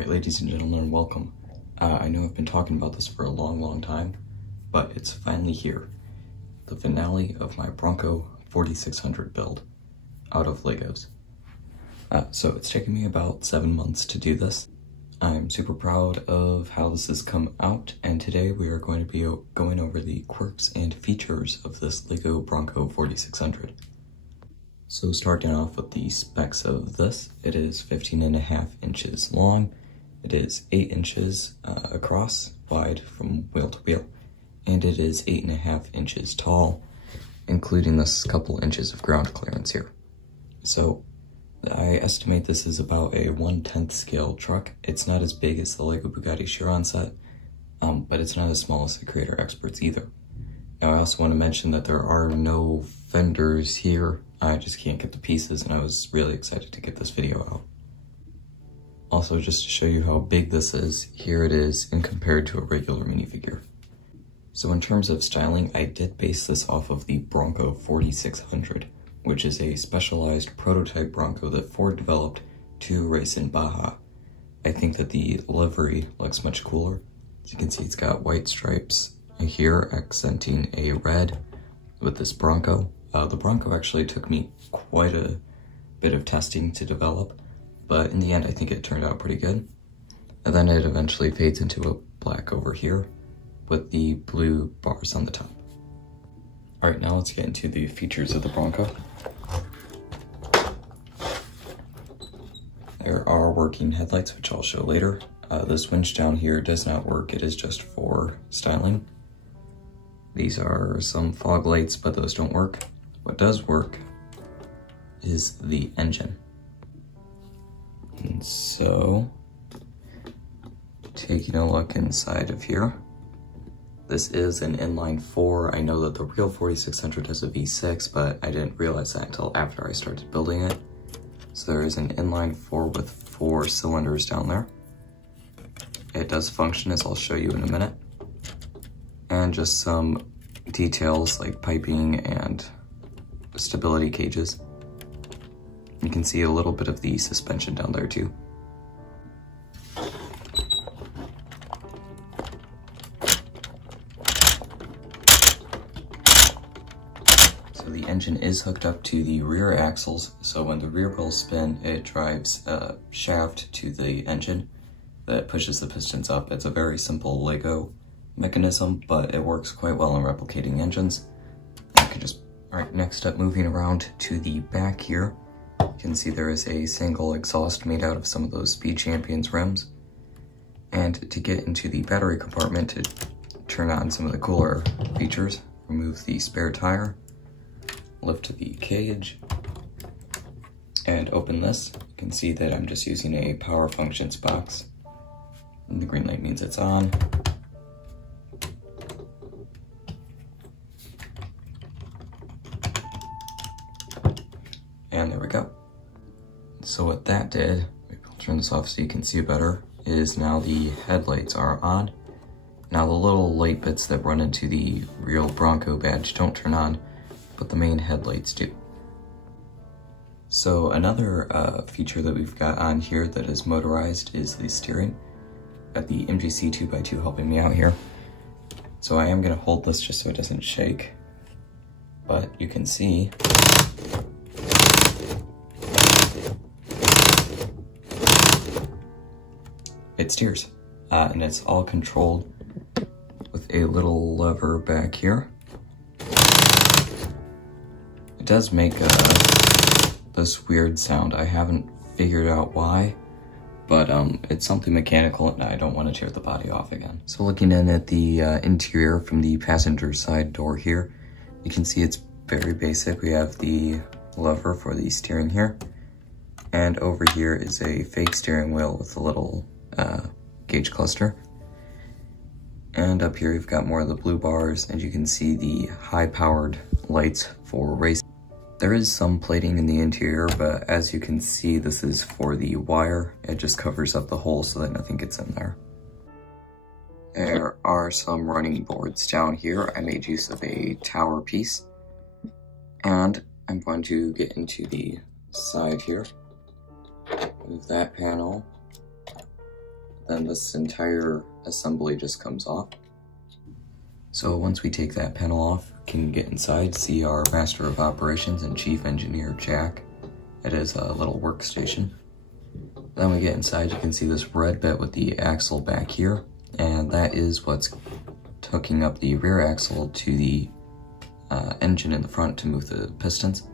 Alright, ladies and gentlemen, welcome. I know I've been talking about this for a long time, but it's finally here. The finale of my Bronco 4600 build out of Legos. So it's taken me about 7 months to do this. I'm super proud of how this has come out, and today we are going to be going over the quirks and features of this Lego Bronco 4600. So starting off with the specs of this, it is 15.5 inches long, it is 8 inches across, wide from wheel to wheel, and it is 8.5 inches tall, including this couple inches of ground clearance here. So I estimate this is about a 1/10 scale truck. It's not as big as the Lego Bugatti Chiron set, but it's not as small as the Creator Experts either. Now I also want to mention that there are no fenders here. I just can't get the pieces, and I was really excited to get this video out. Also, just to show you how big this is, here it is in compared to a regular minifigure. So in terms of styling, I did base this off of the Bronco 4600, which is a specialized prototype Bronco that Ford developed to race in Baja. I think that the livery looks much cooler. As you can see, it's got white stripes here accenting a red with this Bronco. The Bronco actually took me quite a bit of testing to develop, but in the end I think it turned out pretty good. And then it eventually fades into a black over here with the blue bars on the top. Alright, now let's get into the features of the Bronco. There are working headlights, which I'll show later. This winch down here does not work, it is just for styling. These are some fog lights, but those don't work. What does work is the engine. And so, taking a look inside of here, this is an inline 4. I know that the real 4600 has a V6, but I didn't realize that until after I started building it. So there is an inline 4 with 4 cylinders down there. It does function, as I'll show you in a minute. And just some details like piping and stability cages. You can see a little bit of the suspension down there too. So the engine is hooked up to the rear axles, so when the rear wheels spin, it drives a shaft to the engine that pushes the pistons up. It's a very simple Lego mechanism, but it works quite well in replicating engines. You can just, alright, next up, moving around to the back here, you can see there is a single exhaust made out of some of those Speed Champions rims. And to get into the battery compartment to turn on some of the cooler features, remove the spare tire, lift the cage, and open this. You can see that I'm just using a power functions box. And the green light means it's on. And there we go. So what that did, maybe I'll turn this off so you can see it better, is now the headlights are on. Now the little light bits that run into the real Bronco badge don't turn on, but the main headlights do. So another feature that we've got on here that is motorized is the steering. Got the MGC 2x2 helping me out here. So I am gonna hold this just so it doesn't shake, but you can see it steers, and it's all controlled with a little lever back here. It does make this weird sound. I haven't figured out why, but it's something mechanical and I don't want to tear the body off again. So looking in at the interior from the passenger side door here, you can see it's very basic. We have the lever for the steering here, and over here is a fake steering wheel with a little gauge cluster. And up here you've got more of the blue bars, and you can see the high-powered lights for racing. There is some plating in the interior, but as you can see, this is for the wire. It just covers up the hole so that nothing gets in there. There are some running boards down here. I made use of a tower piece. And I'm going to get into the side here. Move that panel. then this entire assembly just comes off. So once we take that panel off, we can get inside, see our Master of Operations and Chief Engineer Jack at his little workstation. Then we get inside, you can see this red bit with the axle back here, and that is what's hooking up the rear axle to the engine in the front to move the pistons.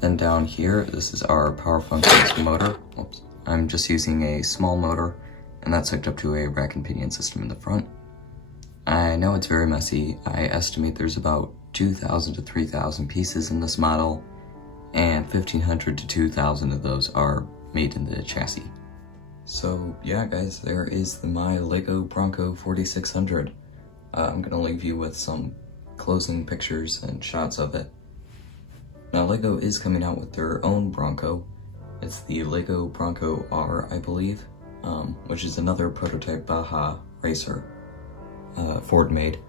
Then down here, this is our power functions motor. Oops. I'm just using a small motor, and that's hooked up to a rack and pinion system in the front. I know it's very messy. I estimate there's about 2,000 to 3,000 pieces in this model, and 1,500 to 2,000 of those are made in the chassis. So yeah guys, there is my Lego Bronco 4600. I'm gonna leave you with some closing pictures and shots of it. Now Lego is coming out with their own Bronco. It's the Lego Bronco R, I believe, which is another prototype Baja racer, Ford made.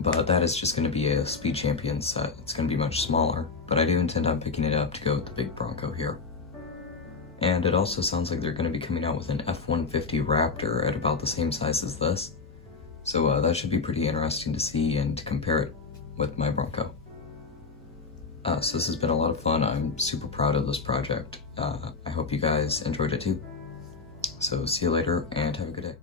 But that is just going to be a Speed Champion set. It's going to be much smaller, but I do intend on picking it up to go with the big Bronco here. And it also sounds like they're going to be coming out with an F-150 Raptor at about the same size as this. So that should be pretty interesting to see and to compare it with my Bronco. So this has been a lot of fun. I'm super proud of this project. I hope you guys enjoyed it too. So see you later and have a good day.